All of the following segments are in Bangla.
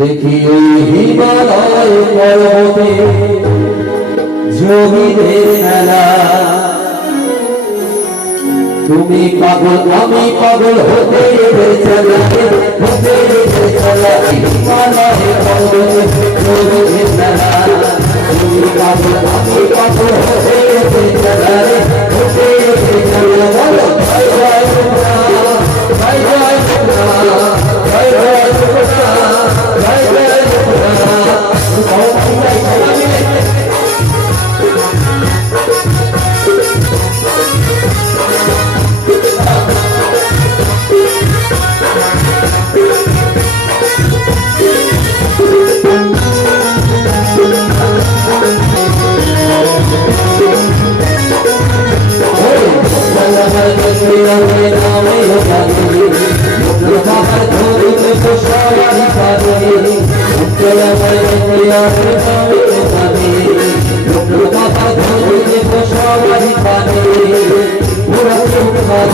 দেখি ওই হিমালয় পর্বতে যোগীদের মেলা, তুমি পাগল আমি পাগল হতে চলা হতে চলা হিমালয় পর্বতে যোগীদের মেলা, তুমি পাগল আমি পাগল হতে চলা হতে চলা বলো জয় জয় জয় জয় জয় জয়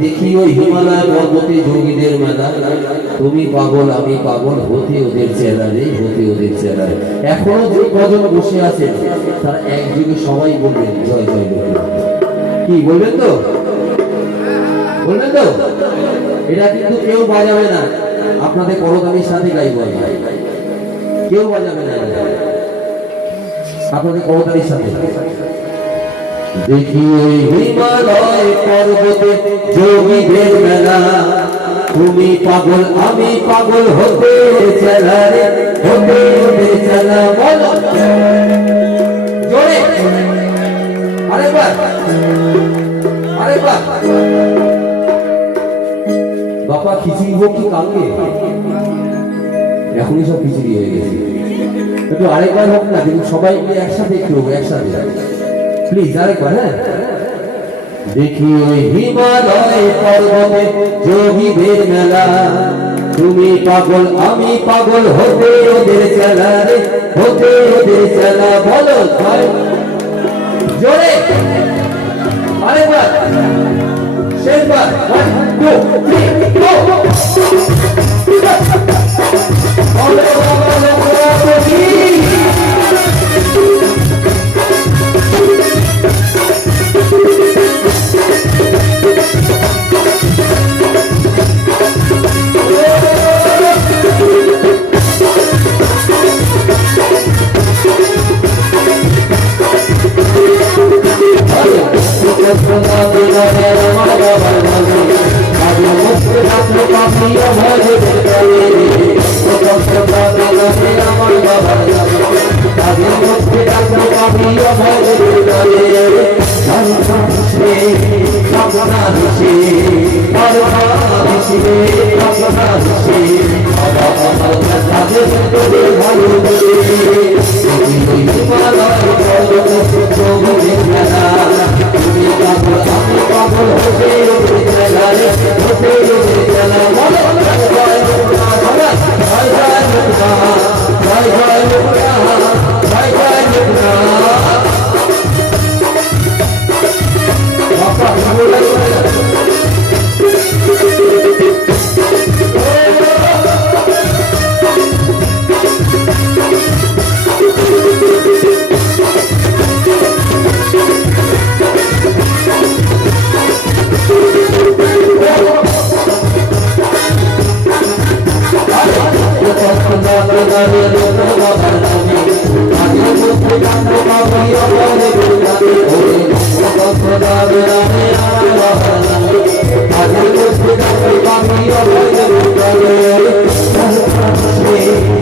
দেখি ওই হিমালয় পর্বতে যোগীদের মেলা, তুমি পাগল আমি পাগল হতে ওদের চেলা রে হতে ওদের চেলা। এখনো যে কজন বসে আছেন তারা একযোগে সবাই বলবেন জয় জয় লোকনাথ। কি বলবেন তো? বলবেন তো? এটা কিন্তু কেউ বাজাবে না, আপনাদের করতালির সাথে গাইব, কেউ বাজাবে না, আপনাদের করতালির সাথে। দেখি ওই হিমালয় পর্বতে যোগীদের মেলা, তুমি পাগল আমি পাগল হতে চলা রে হতে চলা বলো জোরে আরেকবার আরেকবার। বাবা খিচুড়ি হোক কি কালকে? এখনই সব খিচুড়ি হয়ে গেছে, একটু আরেকবার হোক না, কিন্তু সবাই মিলে একসাথে একটু হোক, একসাথে প্লিজ আরেকবার। হ্যাঁ, দেখি ওই হিমালয় পর্বতে যোগীদের মেলা, তুমি পাগল আমি পাগল হতে ওদের চেলা রে হতে ওদের চেলা বলো জোরে আরেকবার শেষবার। 1 2 3 গো। Thank you.